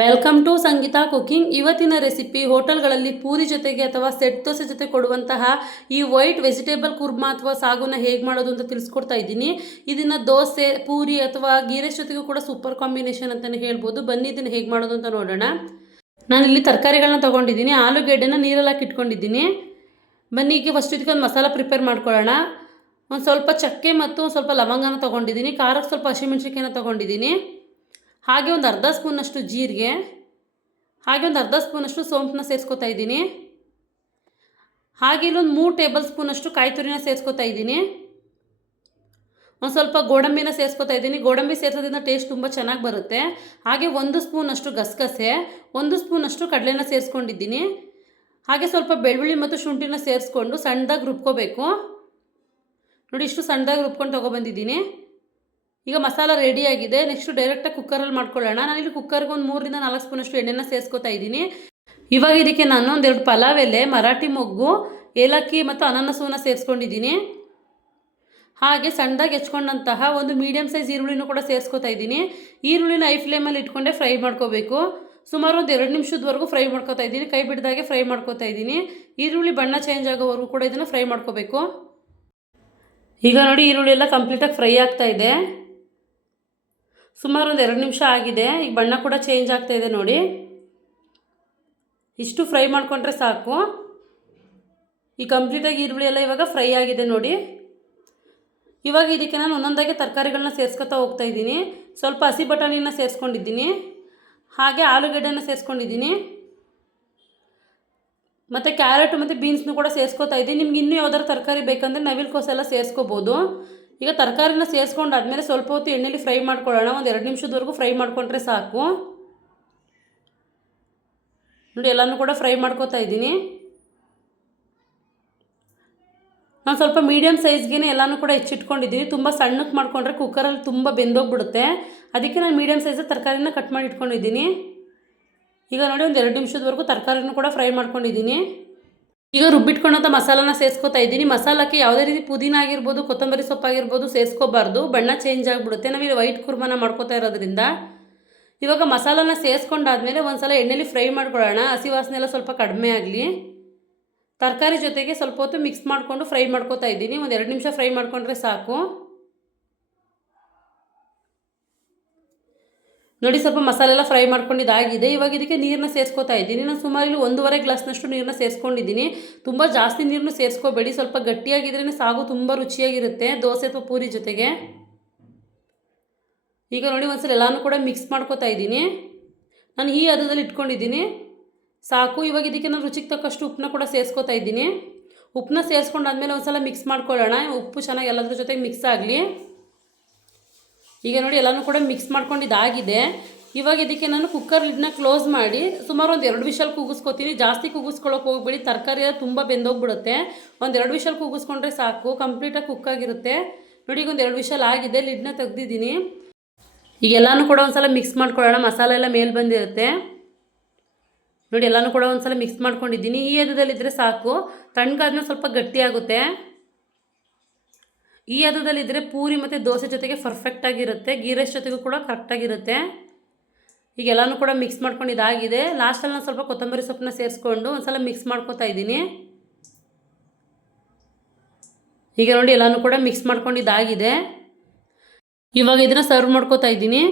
Welcome to Sangeetha cooking. ಇವತ್ತಿನ recipe ಹೋಟೆಲ್ಗಳಲ್ಲಿ ಪೂರಿ ಜೊತೆಗೆ ಅಥವಾ ಸೆಟ್ ದೋಸೆ ಜೊತೆ ಕೊಡುವಂತಹ ಈ ವೈಟ್ ವೆಜಿಟೇಬಲ್ ಕುರ್ಮಾ ಅಥವಾ ಸಾಗುನ ಹೇಗೆ ಮಾಡೋದು ಅಂತ ತಿಳಿಸ್ಕೊಡ್ತಾ ಇದ್ದೀನಿ. ಇದನ್ನು ದೋಸೆ, ಪೂರಿ ಅಥವಾ ಗೀರೆಸ್ ಜೊತೆಗೂ ಕೂಡ ಸೂಪರ್ ಕಾಂಬಿನೇಷನ್ ಅಂತಲೇ ಹೇಳ್ಬೋದು. ಬನ್ನಿ ಇದನ್ನು ಹೇಗೆ ಮಾಡೋದು ಅಂತ ನೋಡೋಣ. ನಾನು ಇಲ್ಲಿ ತರಕಾರಿಗಳನ್ನ ತೊಗೊಂಡಿದ್ದೀನಿ. ಆಲೂಗೆಡ್ಡೆನ ನೀರಲ್ಲಿ ಹಾಕಿ ಇಟ್ಕೊಂಡಿದ್ದೀನಿ. ಬನ್ನಿ ಈಗ ಫಸ್ಟ್ ಇದಕ್ಕೆ ಒಂದು ಮಸಾಲ ಪ್ರಿಪೇರ್ ಮಾಡ್ಕೊಳ್ಳೋಣ. ಒಂದು ಸ್ವಲ್ಪ ಚಕ್ಕೆ ಮತ್ತು ಒಂದು ಸ್ವಲ್ಪ ಲವಂಗನ ತೊಗೊಂಡಿದ್ದೀನಿ. ಖಾರಕ್ಕೆ ಸ್ವಲ್ಪ ಹಸಿಮೆಣ್ಸಿಕಾಯಿನ ತೊಗೊಂಡಿದ್ದೀನಿ. ಹಾಗೆ ಒಂದು ಅರ್ಧ ಸ್ಪೂನಷ್ಟು ಜೀರಿಗೆ, ಹಾಗೆ ಒಂದು ಅರ್ಧ ಸ್ಪೂನಷ್ಟು ಸೋಂಪನ್ನ ಸೇರಿಸ್ಕೊತಾ ಇದ್ದೀನಿ. ಹಾಗೆ ಇಲ್ಲೊಂದು ಮೂರು ಟೇಬಲ್ ಸ್ಪೂನಷ್ಟು ಕಾಯಿ ತುರಿನ ಸೇರಿಸ್ಕೊತಾ ಇದ್ದೀನಿ. ಒಂದು ಸ್ವಲ್ಪ ಗೋಡಂಬಿನ ಸೇರಿಸ್ಕೊತಾ ಇದ್ದೀನಿ. ಗೋಡಂಬಿ ಸೇರಿಸೋದ್ರಿಂದ ಟೇಸ್ಟ್ ತುಂಬ ಚೆನ್ನಾಗಿ ಬರುತ್ತೆ. ಹಾಗೆ ಒಂದು ಸ್ಪೂನಷ್ಟು ಗಸಗಸೆ, ಒಂದು ಸ್ಪೂನಷ್ಟು ಕಡಲೆನ ಸೇರಿಸ್ಕೊಂಡಿದ್ದೀನಿ. ಹಾಗೆ ಸ್ವಲ್ಪ ಬೆಳ್ಳುಳ್ಳಿ ಮತ್ತು ಶುಂಠಿನ ಸೇರಿಸ್ಕೊಂಡು ಸಣ್ಣದಾಗಿ ರುಬ್ಕೋಬೇಕು. ನೋಡಿ ಇಷ್ಟು ಸಣ್ಣದಾಗಿ ರುಬ್ಕೊಂಡು ತೊಗೊಬಂದಿದ್ದೀನಿ. ಈಗ ಮಸಾಲ ರೆಡಿಯಾಗಿದೆ ನೆಕ್ಸ್ಟ್ ಡೈರೆಕ್ಟಾಗಿ ಕುಕ್ಕರಲ್ಲಿ ಮಾಡ್ಕೊಳ್ಳೋಣ. ನಾನು ಇಲ್ಲಿ ಕುಕ್ಕರ್ಗೆ ಒಂದು ಮೂರರಿಂದ ನಾಲ್ಕು ಸ್ಪೂನಷ್ಟು ಎಣ್ಣೆನ ಸೇರಿಸ್ಕೊತಾ ಇದ್ದೀನಿ. ಇವಾಗ ಇದಕ್ಕೆ ನಾನು ಒಂದೆರಡು ಪಲಾವ್ ಎಲೆ, ಮರಾಠಿ ಮೊಗ್ಗು, ಏಲಕ್ಕಿ ಮತ್ತು ಅನಾನಸೂನ ಸೇರಿಸ್ಕೊಂಡಿದ್ದೀನಿ. ಹಾಗೆ ಸಣ್ಣದಾಗಿ ಹೆಚ್ಕೊಂಡಂತಹ ಒಂದು ಮೀಡಿಯಮ್ ಸೈಜ್ ಈರುಳ್ಳಿನೂ ಕೂಡ ಸೇರಿಸ್ಕೊತಾ ಇದ್ದೀನಿ. ಈರುಳ್ಳಿನ ಐ ಫ್ಲೇಮಲ್ಲಿ ಇಟ್ಕೊಂಡೆ ಫ್ರೈ ಮಾಡ್ಕೋಬೇಕು. ಸುಮಾರು ಒಂದು ಎರಡು ನಿಮಿಷದವರೆಗೂ ಫ್ರೈ ಮಾಡ್ಕೋತಾ ಇದ್ದೀನಿ. ಕೈ ಬಿಡ್ದಾಗೆ ಫ್ರೈ ಮಾಡ್ಕೋತಾ ಇದ್ದೀನಿ. ಈರುಳ್ಳಿ ಬಣ್ಣ ಚೇಂಜ್ ಆಗೋವರೆಗೂ ಕೂಡ ಇದನ್ನು ಫ್ರೈ ಮಾಡ್ಕೋಬೇಕು. ಈಗ ನೋಡಿ ಈರುಳ್ಳಿ ಎಲ್ಲ ಕಂಪ್ಲೀಟಾಗಿ ಫ್ರೈ ಆಗ್ತಾ ಇದೆ. ಸುಮಾರು ಒಂದು ಎರಡು ನಿಮಿಷ ಆಗಿದೆ. ಈಗ ಬಣ್ಣ ಕೂಡ ಚೇಂಜ್ ಆಗ್ತಾ ಇದೆ ನೋಡಿ. ಇಷ್ಟು ಫ್ರೈ ಮಾಡಿಕೊಂಡ್ರೆ ಸಾಕು. ಈ ಕಂಪ್ಲೀಟಾಗಿ ಈರುಳ್ಳಿ ಎಲ್ಲ ಇವಾಗ ಫ್ರೈ ಆಗಿದೆ ನೋಡಿ. ಇವಾಗ ಇದಕ್ಕೆ ನಾನು ಒಂದೊಂದಾಗಿ ತರಕಾರಿಗಳನ್ನ ಸೇರಿಸ್ಕೊತಾ ಹೋಗ್ತಾ ಇದ್ದೀನಿ. ಸ್ವಲ್ಪ ಹಸಿ ಬಟಾಣಿನ ಸೇರಿಸ್ಕೊಂಡಿದ್ದೀನಿ. ಹಾಗೆ ಆಲೂಗಡ್ಡೆನ ಸೇರಿಸ್ಕೊಂಡಿದ್ದೀನಿ. ಮತ್ತು ಕ್ಯಾರೆಟ್ ಮತ್ತು ಬೀನ್ಸ್ನು ಕೂಡ ಸೇರಿಸ್ಕೊತಾ ಇದ್ದೀನಿ. ನಿಮ್ಗೆ ಇನ್ನೂ ಯಾವ್ದಾರು ತರಕಾರಿ ಬೇಕಂದರೆ ನವಿಲು ಕೋಸೆಲ್ಲ ಸೇರಿಸ್ಕೋಬೋದು. ಈಗ ತರಕಾರಿನ ಸೇರಿಸ್ಕೊಂಡಾದ್ಮೇಲೆ ಸ್ವಲ್ಪ ಹೊತ್ತು ಎಣ್ಣೆಲಿ ಫ್ರೈ ಮಾಡ್ಕೊಳ್ಳೋಣ. ಒಂದು ಎರಡು ನಿಮಿಷದವರೆಗೂ ಫ್ರೈ ಮಾಡಿಕೊಂಡ್ರೆ ಸಾಕು. ನೋಡಿ, ಎಲ್ಲನೂ ಕೂಡ ಫ್ರೈ ಮಾಡ್ಕೋತಾ ಇದ್ದೀನಿ. ನಾನು ಸ್ವಲ್ಪ ಮೀಡಿಯಮ್ ಸೈಜ್ಗೆ ಎಲ್ಲನೂ ಕೂಡ ಹೆಚ್ಚಿಟ್ಕೊಂಡಿದ್ದೀನಿ. ತುಂಬ ಸಣ್ಣಕ್ಕೆ ಮಾಡಿಕೊಂಡ್ರೆ ಕುಕ್ಕರಲ್ಲಿ ತುಂಬ ಬೆಂದೋಗ್ಬಿಡುತ್ತೆ. ಅದಕ್ಕೆ ನಾನು ಮೀಡಿಯಮ್ ಸೈಜ್ ತರಕಾರಿನ ಕಟ್ ಮಾಡಿ ಇಟ್ಕೊಂಡಿದ್ದೀನಿ. ಈಗ ನೋಡಿ, ಒಂದು ಎರಡು ನಿಮಿಷದವರೆಗೂ ತರಕಾರಿನೂ ಕೂಡ ಫ್ರೈ ಮಾಡ್ಕೊಂಡಿದ್ದೀನಿ. ಈಗ ರುಬ್ಬಿಟ್ಕೊಂಡಂಥ ಮಸಾಲಾನ ಸೇರಿಸ್ಕೊತಾ ಇದ್ದೀನಿ. ಮಸಾಲಕ್ಕೆ ಯಾವುದೇ ರೀತಿ ಪುದೀನ ಆಗಿರ್ಬೋದು, ಕೊತ್ತಂಬರಿ ಸೊಪ್ಪಾಗಿರ್ಬೋದು ಸೇರಿಸ್ಕೋಬಾರ್ದು. ಬಣ್ಣ ಚೇಂಜ್ ಆಗಿಬಿಡುತ್ತೆ. ನಾವಿಲ್ಲಿ ವೈಟ್ ಕುರ್ಮನ ಮಾಡ್ಕೋತಾ ಇರೋದ್ರಿಂದ ಇವಾಗ ಮಸಾಲಾನ ಸೇರಿಸ್ಕೊಂಡಾದ್ಮೇಲೆ ಒಂದು ಸಲ ಎಣ್ಣೆಲಿ ಫ್ರೈ ಮಾಡ್ಕೊಳ್ಳೋಣ. ಹಸಿ ವಾಸನೆ ಎಲ್ಲ ಸ್ವಲ್ಪ ಕಡಿಮೆ ಆಗಲಿ. ತರಕಾರಿ ಜೊತೆಗೆ ಸ್ವಲ್ಪ ಹೊತ್ತು ಮಿಕ್ಸ್ ಮಾಡಿಕೊಂಡು ಫ್ರೈ ಮಾಡ್ಕೋತಾ ಇದ್ದೀನಿ. ಒಂದು ಎರಡು ನಿಮಿಷ ಫ್ರೈ ಮಾಡಿಕೊಂಡ್ರೆ ಸಾಕು. ನೋಡಿ ಸ್ವಲ್ಪ ಮಸಾಲೆ ಎಲ್ಲ ಫ್ರೈ ಮಾಡ್ಕೊಂಡಿದ್ದಾಗಿದೆ ಇವಾಗ ಇದಕ್ಕೆ ನೀರನ್ನ ಸೇರಿಸ್ಕೊತಾ ಇದ್ದೀನಿ. ನಾನು ಸುಮಾರು ಇಲ್ಲಿ ಒಂದೂವರೆ ಗ್ಲಾಸ್ನಷ್ಟು ನೀರನ್ನ ಸೇರಿಸ್ಕೊಂಡಿದ್ದೀನಿ. ತುಂಬ ಜಾಸ್ತಿ ನೀರನ್ನು ಸೇರಿಸ್ಕೋಬೇಡಿ. ಸ್ವಲ್ಪ ಗಟ್ಟಿಯಾಗಿದ್ರೇ ಸಾಗು ತುಂಬ ರುಚಿಯಾಗಿರುತ್ತೆ. ದೋಸೆ ಅಥವಾ ಪೂರಿ ಜೊತೆಗೆ. ಈಗ ನೋಡಿ ಒಂದ್ಸಲ ಎಲ್ಲನೂ ಕೂಡ ಮಿಕ್ಸ್ ಮಾಡ್ಕೋತಾ ಇದ್ದೀನಿ. ನಾನು ಈ ಹದದಲ್ಲಿ ಇಟ್ಕೊಂಡಿದ್ದೀನಿ. ಸಾಕು. ಇವಾಗ ಇದಕ್ಕೆ ನಾನು ರುಚಿಗೆ ತಕ್ಕಷ್ಟು ಉಪ್ಪನ್ನ ಕೂಡ ಸೇರಿಸ್ಕೊತಾ ಇದ್ದೀನಿ. ಉಪ್ಪನ್ನ ಸೇರಿಸ್ಕೊಂಡಾದ್ಮೇಲೆ ಒಂದು ಸಲ ಮಿಕ್ಸ್ ಮಾಡ್ಕೊಳ್ಳೋಣ. ಉಪ್ಪು ಚೆನ್ನಾಗಿ ಎಲ್ಲದ್ರ ಜೊತೆಗೆ ಮಿಕ್ಸ್ ಆಗಲಿ. ಈಗ ನೋಡಿ ಎಲ್ಲನೂ ಕೂಡ ಮಿಕ್ಸ್ ಮಾಡ್ಕೊಂಡಿದ್ದಾಗಿದೆ ಇವಾಗ ಇದಕ್ಕೆ ನಾನು ಕುಕ್ಕರ್ ಲಿಡ್ನ ಕ್ಲೋಸ್ ಮಾಡಿ ಸುಮಾರು ಒಂದು ಎರಡು ವಿಷಲ್ ಕೂಗಿಸ್ಕೊತೀನಿ. ಜಾಸ್ತಿ ಕೂಗಿಸ್ಕೊಳ್ಳೋಕೆ ಹೋಗ್ಬೇಡಿ. ತರಕಾರಿ ಎಲ್ಲ ತುಂಬ ಬೆಂದೋಗ್ಬಿಡುತ್ತೆ. ಒಂದು ಎರಡು ವಿಷಲ್ ಕೂಗಿಸ್ಕೊಂಡ್ರೆ ಸಾಕು. ಕಂಪ್ಲೀಟಾಗಿ ಕುಕ್ ಆಗಿರುತ್ತೆ. ನೋಡಿ ಈಗ ಒಂದು ಎರಡು ವಿಷಲ್ ಆಗಿದೆ. ಲಿಡ್ನ ತೆಗ್ದಿದ್ದೀನಿ. ಈಗ ಎಲ್ಲನೂ ಕೂಡ ಒಂದ್ಸಲ ಮಿಕ್ಸ್ ಮಾಡ್ಕೊಳ್ಳೋಣ. ಮಸಾಲೆ ಎಲ್ಲ ಮೇಲೆ ಬಂದಿರುತ್ತೆ. ನೋಡಿ ಎಲ್ಲನೂ ಕೂಡ ಒಂದ್ಸಲ ಮಿಕ್ಸ್ ಮಾಡ್ಕೊಂಡಿದ್ದೀನಿ. ಈ ಹದದಲ್ಲಿದ್ದರೆ ಸಾಕು. ತಣ್ಣಗಾದ್ಮೇಲೆ ಸ್ವಲ್ಪ ಗಟ್ಟಿಯಾಗುತ್ತೆ ಈ ಹದದಲ್ಲಿದ್ದರೆ ಪೂರಿ ಮತ್ತು ದೋಸೆ ಜೊತೆಗೆ ಪರ್ಫೆಕ್ಟಾಗಿರುತ್ತೆ ಗೀ ರೈಸ್ ಜೊತೆಗೂ ಕೂಡ ಕರೆಕ್ಟಾಗಿರುತ್ತೆ ಈಗ ಎಲ್ಲನೂ ಕೂಡ ಮಿಕ್ಸ್ ಮಾಡ್ಕೊಂಡು ಇದಾಗಿದೆ. ಲಾಸ್ಟಲ್ಲಿ ನಾನು ಸ್ವಲ್ಪ ಕೊತ್ತಂಬರಿ ಸೊಪ್ಪನ್ನ ಸೇರಿಸ್ಕೊಂಡು ಒಂದು ಸಲ ಮಿಕ್ಸ್ ಮಾಡ್ಕೊತಾ ಇದ್ದೀನಿ. ಈಗ ನೋಡಿ ಎಲ್ಲನೂ ಕೂಡ ಮಿಕ್ಸ್ ಮಾಡ್ಕೊಂಡು ಇದಾಗಿದೆ. ಇವಾಗ ಇದನ್ನು ಸರ್ವ್ ಮಾಡ್ಕೋತಾ ಇದ್ದೀನಿ.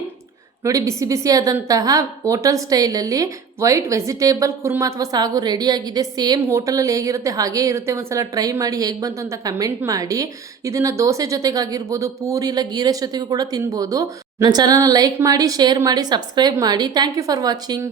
ನೋಡಿ, ಬಿಸಿ ಬಿಸಿಯಾದಂತಹ ಹೋಟೆಲ್ ಸ್ಟೈಲಲ್ಲಿ ವೈಟ್ ವೆಜಿಟೇಬಲ್ ಕುರ್ಮಾ ಅಥವಾ ಸಾಗು ರೆಡಿಯಾಗಿದೆ ಸೇಮ್ ಹೋಟೆಲಲ್ಲಿ ಹೇಗಿರುತ್ತೆ, ಹಾಗೇ ಇರುತ್ತೆ. ಒಂದ್ಸಲ ಟ್ರೈ ಮಾಡಿ ಹೇಗೆ ಬಂತು ಅಂತ ಕಮೆಂಟ್ ಮಾಡಿ. ಇದನ್ನು ದೋಸೆ ಜೊತೆಗಾಗಿರ್ಬೋದು, ಪೂರಿ ಇಲ್ಲ ಗೀರೆ ಜೊತೆಗೂ ಕೂಡ ತಿನ್ಬೋದು. ನನ್ನ ಚಾನಲ್ನ ಲೈಕ್ ಮಾಡಿ ಶೇರ್ ಮಾಡಿ ಸಬ್ಸ್ಕ್ರೈಬ್ ಮಾಡಿ. Thank you for watching